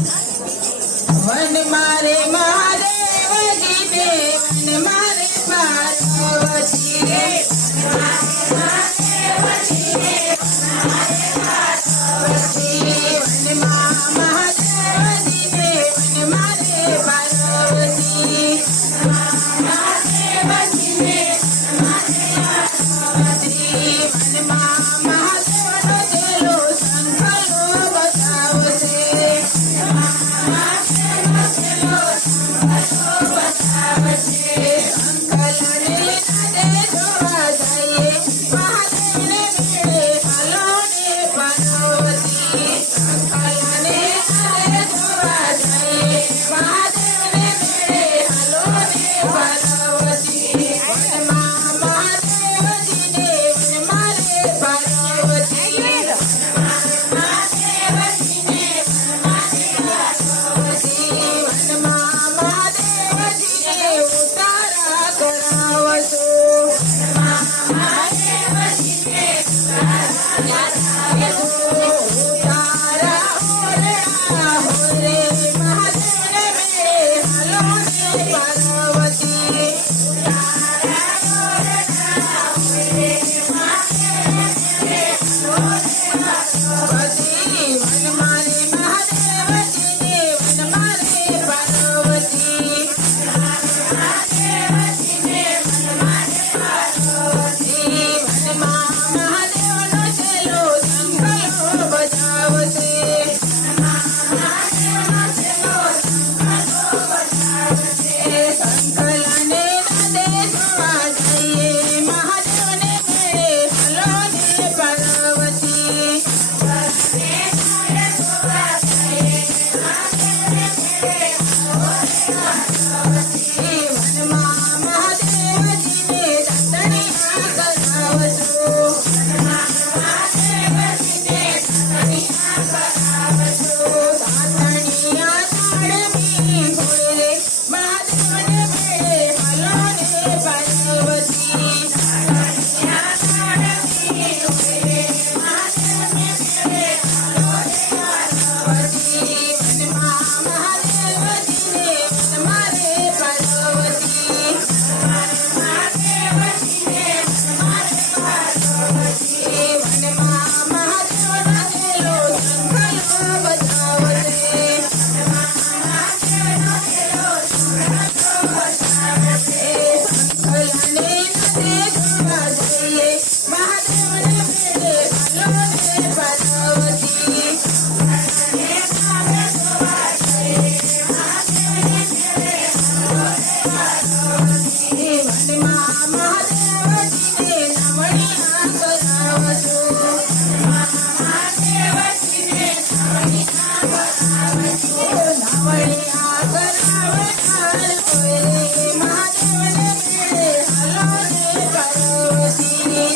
one मारे महादेवजी रे one मारे पार्वती रे महादेवजी रे पार्वती वन महादेवजी रे वन मारे पार्वती महादेवजी रे पार्वती वन महादेव नो चलो संकलो बचावसे संकलने नादे जोवा जाइए महादेवने मेरे हलोने पार्वती संकलने नादे जोवा जाइए महादेवने मेरे हलोने पार्वती वन महादेवजी ने वन मारे पार्वती महादेवजी ने वन मारे पार्वती वन महादेवजी ने उतारा करावसो महादेवजी ने उतारा हो रे महादेवने मेरे हलोने पार्वती वन मारे महादेवजी ने वन मारे पार्वती वन महादेव नो चलो संकल्प बजावसे संकलने नादे जोवा जाइए महादेवने मेरे हलोने पार्वती वन महादेवजी ने दंडनिया करावसो दातणिया ताडमी घोडे महादेवने मेरे हलोने पार्वती वन महादेवजी ने वन मारे पार्वती वन महादेव नो चलो संकल्प बजावसे संकलने नादे जोवा जाइए महादेवने मेरे हलोने पार्वती वन महादेवजी ने नमणिया करावसो नमणिया करावणार होय रे महादेवने मेरे हलोने पार्वती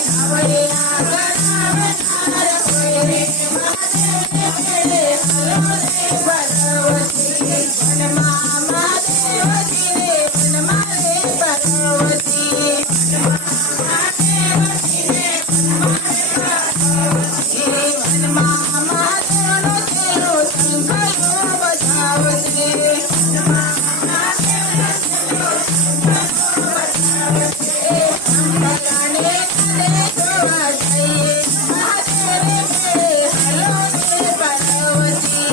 नमणिया करावणार होय रे महादेवने मेरे हलोने पार्वती वन महादेवजी ने वन मारे पार्वती वन महादेव नो चलो संकल्प बजावसे संकलने नादे जोवा जाइए महादेवने मेरे हलोने पार्वती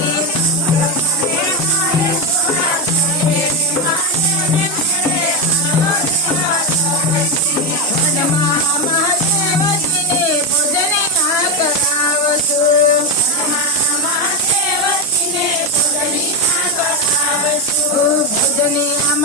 वन महादेवजी ने भोजनिया करावसो भोजनिया